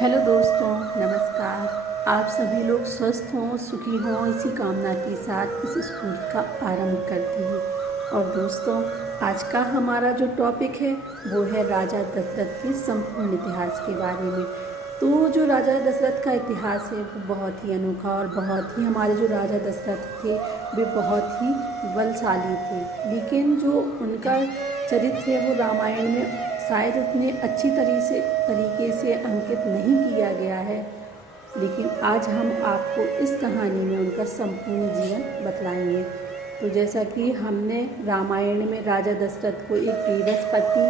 Hello दोस्तों, नमस्कार। आप सभी लोग स्वस्थ हों, सुखी हों, इसी कामना के साथ इस स्कूल का आरंभ करती हूँ। और दोस्तों, आज का हमारा जो टॉपिक है वो है राजा दशरथ के संपूर्ण इतिहास के बारे में। तो जो राजा दशरथ का इतिहास है वो बहुत ही अनोखा और बहुत ही हमारे जो राजा दशरथ थे वे बहुत ही बलशाली थे। लेकिन जो उनका चरित्र है वो रामायण में शायद उतने अच्छी तरीके से अंकित नहीं किया गया है। लेकिन आज हम आपको इस कहानी में उनका संपूर्ण जीवन बतलाएंगे। तो जैसा कि हमने रामायण में राजा दशरथ को एक बेबस पत्नी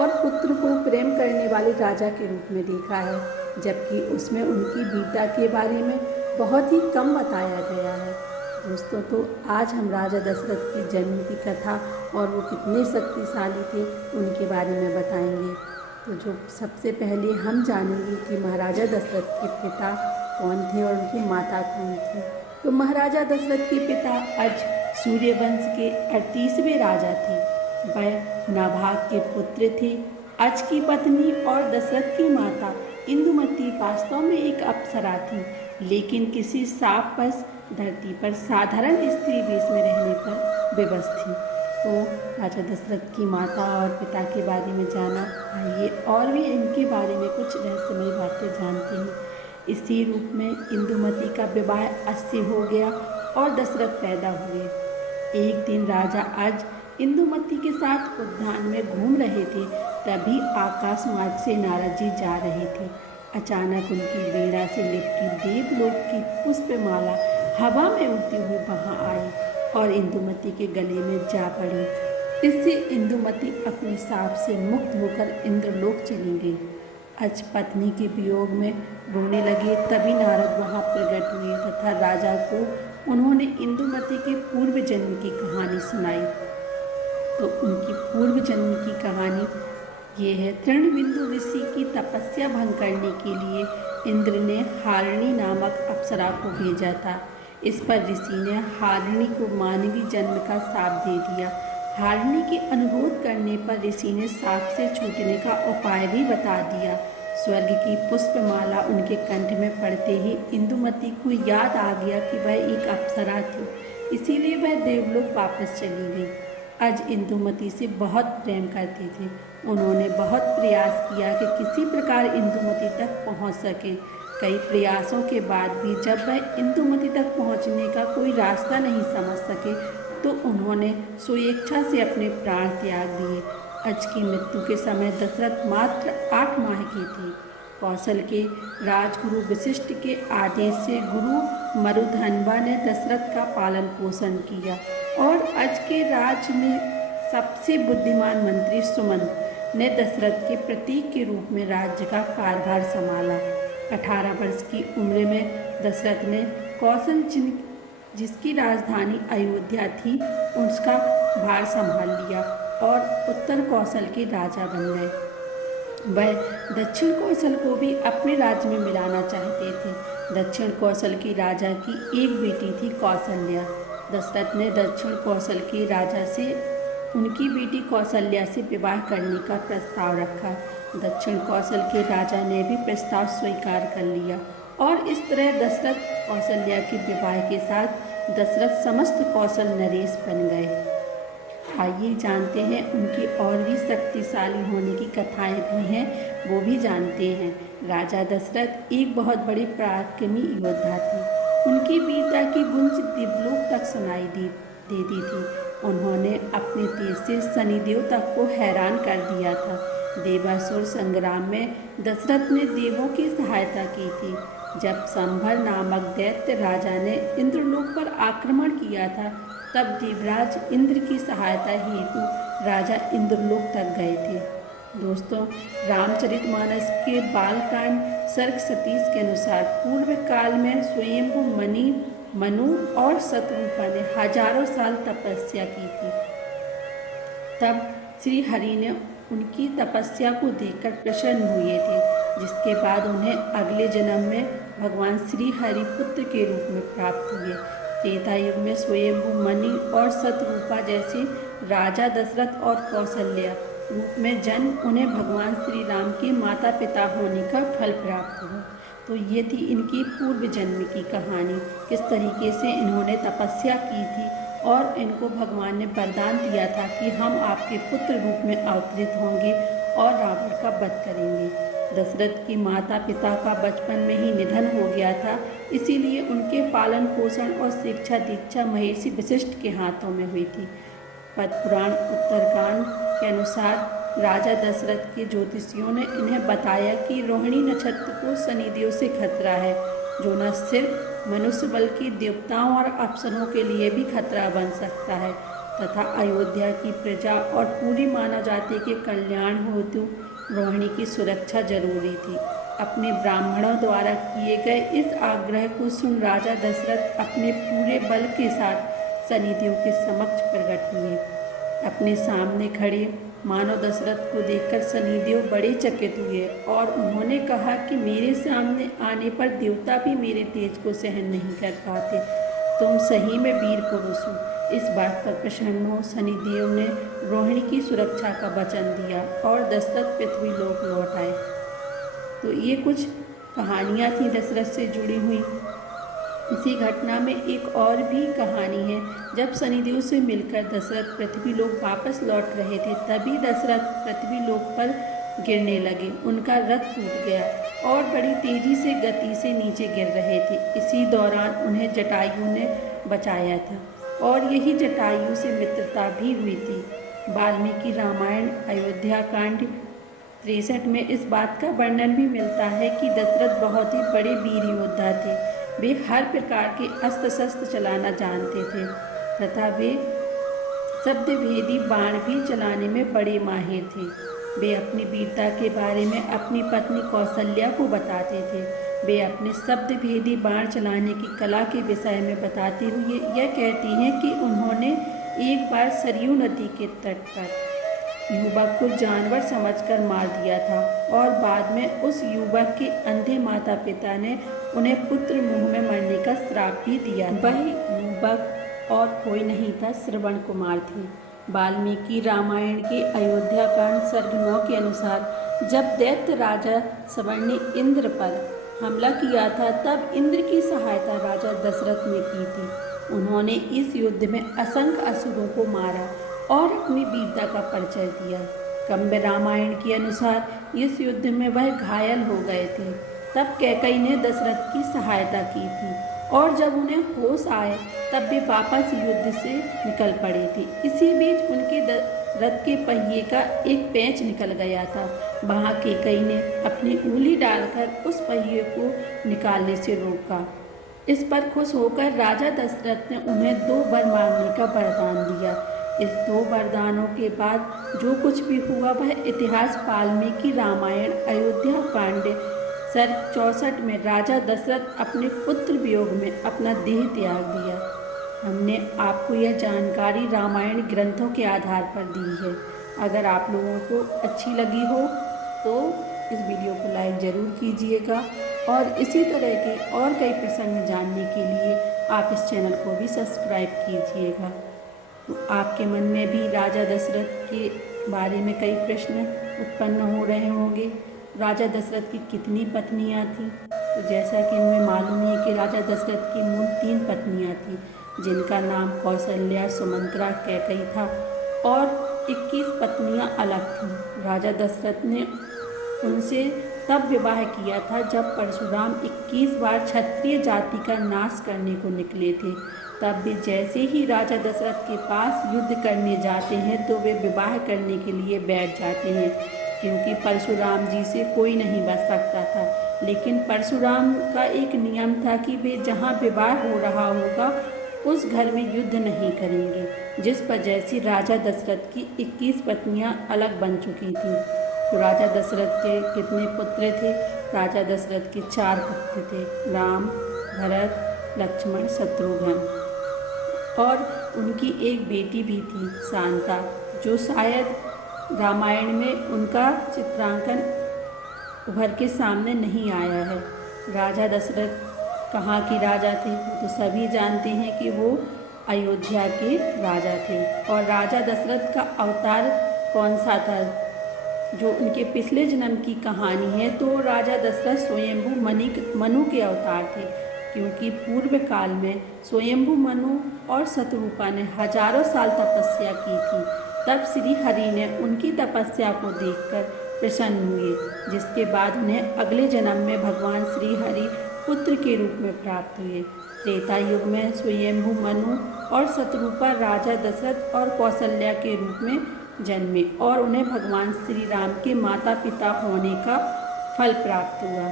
और पुत्र को प्रेम करने वाले राजा के रूप में देखा है, जबकि उसमें उनकी बीता के बारे में बहुत ही कम बताया गया है। दोस्तों, तो आज हम राजा दशरथ की जन्म की कथा और वो कितने शक्तिशाली थे उनके बारे में बताएंगे। तो जो सबसे पहले हम जानेंगे कि महाराजा दशरथ के पिता कौन थे और उनकी माता कौन थी। तो महाराजा दशरथ के पिता अज सूर्यवंश के 38वें राजा थे। वह नाभाग के पुत्र थे। अज की पत्नी और दशरथ की माता इंदुमती वास्तव में एक अप्सरा थी, लेकिन किसी शापवश धरती पर साधारण स्त्री वेश में रहने पर विवश थी। तो राजा दशरथ की माता और पिता के बारे में जाना, आइए और भी इनके बारे में कुछ रहस्यमय बातें जानते हैं। इसी रूप में इंदुमती का विवाह अवश्य हो गया और दशरथ पैदा हुए। एक दिन राजा अज इंदुमती के साथ उद्यान में घूम रहे थे, तभी आकाश मार्ग से नारद जी जा रहे थे। अचानक उनकी वीणा से लिपटी देवलोक की पुष्पमाला हवा में उड़ती हुई वहाँ आई और इंदुमती के गले में जा पड़ी। इससे इंदुमती अपने शाप से मुक्त होकर इंद्रलोक चली गई। अज पत्नी के वियोग में रोने लगे, तभी नारद वहाँ प्रकट हुए तथा राजा को उन्होंने इंदुमती के पूर्व जन्म की कहानी सुनाई। तो उनकी पूर्व जन्म की कहानी ये है। तृणबिंदु ऋषि की तपस्या भंग करने के लिए इंद्र ने हारिणी नामक अप्सरा को भेजा था। इस पर ऋषि ने हारिणी को मानवीय जन्म का शाप दे दिया। हारिणी के अनुरोध करने पर ऋषि ने शाप से छूटने का उपाय भी बता दिया। स्वर्ग की पुष्पमाला उनके कंठ में पड़ते ही इंदुमती को याद आ गया कि वह एक अप्सरा थी, इसीलिए वह देवलोक वापस चली गई। आज इंदुमती से बहुत प्रेम करते थे। उन्होंने बहुत प्रयास किया कि किसी प्रकार इंदुमती तक पहुंच सके। कई प्रयासों के बाद भी जब वह इंदुमती तक पहुंचने का कोई रास्ता नहीं समझ सके, तो उन्होंने स्वेच्छा से अपने प्राण त्याग दिए। अज की मृत्यु के समय दशरथ मात्र 8 माह के थे। कौशल के राजगुरु वशिष्ठ के आदेश से गुरु मरुधन्वा ने दशरथ का पालन पोषण किया और अज के राज्य में सबसे बुद्धिमान मंत्री सुमंत ने दशरथ के प्रतीक के रूप में राज्य का कारभार संभाला। 18 वर्ष की उम्र में दशरथ ने कौशल जिसकी राजधानी अयोध्या थी उसका भार संभाल लिया और उत्तर कौशल के राजा बन गए। वह दक्षिण कौशल को भी अपने राज्य में मिलाना चाहते थे। दक्षिण कौशल के राजा की एक बेटी थी कौशल्या। दशरथ ने दक्षिण कौशल के राजा से उनकी बेटी कौशल्या से विवाह करने का प्रस्ताव रखा। दक्षिण कौशल के राजा ने भी प्रस्ताव स्वीकार कर लिया और इस तरह दशरथ कौशल्या के विवाह के साथ दशरथ समस्त कौशल नरेश बन गए। आइए जानते हैं उनकी और भी शक्तिशाली होने की कथाएं भी हैं, वो भी जानते हैं। राजा दशरथ एक बहुत बड़े पराक्रमी योद्धा थे। उनकी वीरता की गूंज दिवलोक तक सुनाई देती थी। उन्होंने अपने तेज से शनिदेव तक को हैरान कर दिया था। देवासुर संग्राम में दशरथ ने देवों की सहायता की थी। जब संभर नामक दैत्य राजा ने इंद्रलोक पर आक्रमण किया था, तब देवराज इंद्र की सहायता हेतु राजा इंद्रलोक तक गए थे। दोस्तों, रामचरितमानस के बालकांड सर्ग सतीश के अनुसार पूर्व काल में स्वयंभू मनु और शत्रुपा ने हजारों साल तपस्या की थी। तब श्री हरि ने उनकी तपस्या को देखकर प्रसन्न हुए थे, जिसके बाद उन्हें अगले जन्म में भगवान श्री हरि पुत्र के रूप में प्राप्त हुए। त्रेता युग में स्वयंभू मनु और शतरूपा जैसे राजा दशरथ और कौशल्या रूप में जन्म उन्हें भगवान श्री राम के माता पिता होने का फल प्राप्त हुआ। तो ये थी इनकी पूर्व जन्म की कहानी, किस तरीके से इन्होंने तपस्या की थी और इनको भगवान ने वरदान दिया था कि हम आपके पुत्र रूप में अवतरित होंगे और रावण का वध करेंगे। दशरथ की माता पिता का बचपन में ही निधन हो गया था, इसीलिए उनके पालन पोषण और शिक्षा दीक्षा महर्षि वशिष्ठ के हाथों में हुई थी। पद्म पुराण उत्तरकांड के अनुसार राजा दशरथ के ज्योतिषियों ने इन्हें बताया कि रोहिणी नक्षत्र को शनिदेव से खतरा है, जो न सिर्फ मनुष्य बल्कि देवताओं और अप्सरों के लिए भी खतरा बन सकता है तथा अयोध्या की प्रजा और पूरी मानव जाति के कल्याण हेतु रोहिणी की सुरक्षा जरूरी थी। अपने ब्राह्मणों द्वारा किए गए इस आग्रह को सुन राजा दशरथ अपने पूरे बल के साथ शनिदेव के समक्ष प्रकट हुए। अपने सामने खड़े मानव दशरथ को देखकर शनिदेव बड़े चकित हुए और उन्होंने कहा कि मेरे सामने आने पर देवता भी मेरे तेज को सहन नहीं कर पाते। तुम सही में वीर पुरुष हो। इस बात पर प्रसन्न हो शनिदेव ने रोहिणी की सुरक्षा का वचन दिया और दशरथ पृथ्वी लोक लौट आए। तो ये कुछ कहानियाँ थी दशरथ से जुड़ी हुई। इसी घटना में एक और भी कहानी है। जब शनिदेव से मिलकर दशरथ पृथ्वी लोक वापस लौट रहे थे, तभी दशरथ पृथ्वी लोक पर गिरने लगे। उनका रथ टूट गया और बड़ी तेजी से गति से नीचे गिर रहे थे। इसी दौरान उन्हें जटायु ने बचाया था और यही जटायु से मित्रता भी हुई थी। वाल्मीकि रामायण अयोध्या कांड 63 में इस बात का वर्णन भी मिलता है कि दशरथ बहुत ही बड़े वीर योद्धा थे। वे हर प्रकार के अस्त्र शस्त्र चलाना जानते थे तथा वे शब्दभेदी बाण भी चलाने में बड़े माहिर थे। वे अपनी वीरता के बारे में अपनी पत्नी कौशल्या को बताते थे। वे अपने शब्दभेदी बाण चलाने की कला के विषय में बताते हुए यह कहती हैं कि उन्होंने एक बार सरयू नदी के तट पर युवक को जानवर समझकर मार दिया था और बाद में उस युवक के अंधे माता पिता ने उन्हें पुत्र मुंह में मरने का श्राप भी दिया। वह युवक और कोई नहीं था, श्रवण कुमार थे। वाल्मीकि रामायण के अयोध्या कांड सर्ग 9 के अनुसार जब दैत्य राजा श्रवण ने इंद्र पर हमला किया था, तब इंद्र की सहायता राजा दशरथ ने की थी। उन्होंने इस युद्ध में असंख्य असुरों को मारा और अपनी वीरता का परिचय दिया। काव्य रामायण के अनुसार इस युद्ध में वह घायल हो गए थे। तब कैकेयी ने दशरथ की सहायता की थी और जब उन्हें होश आए तब वे वापस युद्ध से निकल पड़े थे। इसी बीच उनके रथ के पहिए का एक पेंच निकल गया था। वहाँ कैकेयी ने अपनी उंगली डालकर उस पहिए को निकालने से रोका। इस पर खुश होकर राजा दशरथ ने उन्हें 2 वर मांगने का वरदान दिया। इस 2 वरदानों के बाद जो कुछ भी हुआ वह इतिहास वाल्मीकि रामायण अयोध्या कांड सर्ग 64 में राजा दशरथ अपने पुत्र वियोग में अपना देह त्याग दिया। हमने आपको यह जानकारी रामायण ग्रंथों के आधार पर दी है। अगर आप लोगों को अच्छी लगी हो तो इस वीडियो को लाइक ज़रूर कीजिएगा और इसी तरह के और कई प्रसंग जानने के लिए आप इस चैनल को भी सब्सक्राइब कीजिएगा। तो आपके मन में भी राजा दशरथ के बारे में कई प्रश्न उत्पन्न हो रहे होंगे। राजा दशरथ की कितनी पत्नियां थीं? तो जैसा कि हमें मालूम है कि राजा दशरथ की मूल 3 पत्नियां थीं, जिनका नाम कौशल्या, सुमंत्रा, कैकेयी था और 21 पत्नियां अलग थीं। राजा दशरथ ने उनसे तब विवाह किया था जब परशुराम 21 बार क्षत्रिय जाति का नाश करने को निकले थे। तब भी जैसे ही राजा दशरथ के पास युद्ध करने जाते हैं तो वे विवाह करने के लिए बैठ जाते हैं, क्योंकि परशुराम जी से कोई नहीं बच सकता था। लेकिन परशुराम का एक नियम था कि वे जहाँ विवाह हो रहा होगा उस घर में युद्ध नहीं करेंगे, जिस वजह से राजा दशरथ की 21 पत्नियां अलग बन चुकी थीं। तो राजा दशरथ के कितने पुत्र थे? राजा दशरथ के 4 पुत्र थे, राम, भरत, लक्ष्मण, शत्रुघ्न, और उनकी एक बेटी भी थी, शांता, जो शायद रामायण में उनका चित्रांकन उभर के सामने नहीं आया है। राजा दशरथ कहाँ के राजा थे? तो सभी जानते हैं कि वो अयोध्या के राजा थे और राजा दशरथ का अवतार कौन सा था? जो उनके पिछले जन्म की कहानी है तो राजा दशरथ स्वयंभू मनु के अवतार थे, क्योंकि पूर्व काल में स्वयंभू मनु और शतरूपा ने हजारों साल तपस्या की थी। तब श्री हरि ने उनकी तपस्या को देखकर प्रसन्न हुए, जिसके बाद उन्हें अगले जन्म में भगवान श्री हरि पुत्र के रूप में प्राप्त हुए। त्रेता युग में स्वयंभू मनु और शतरूपा राजा दशरथ और कौशल्या के रूप में जन्मे और उन्हें भगवान श्री राम के माता पिता होने का फल प्राप्त हुआ।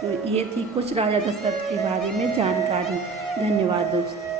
तो ये थी कुछ राजा दशरथ के बारे में जानकारी। धन्यवाद दोस्तों।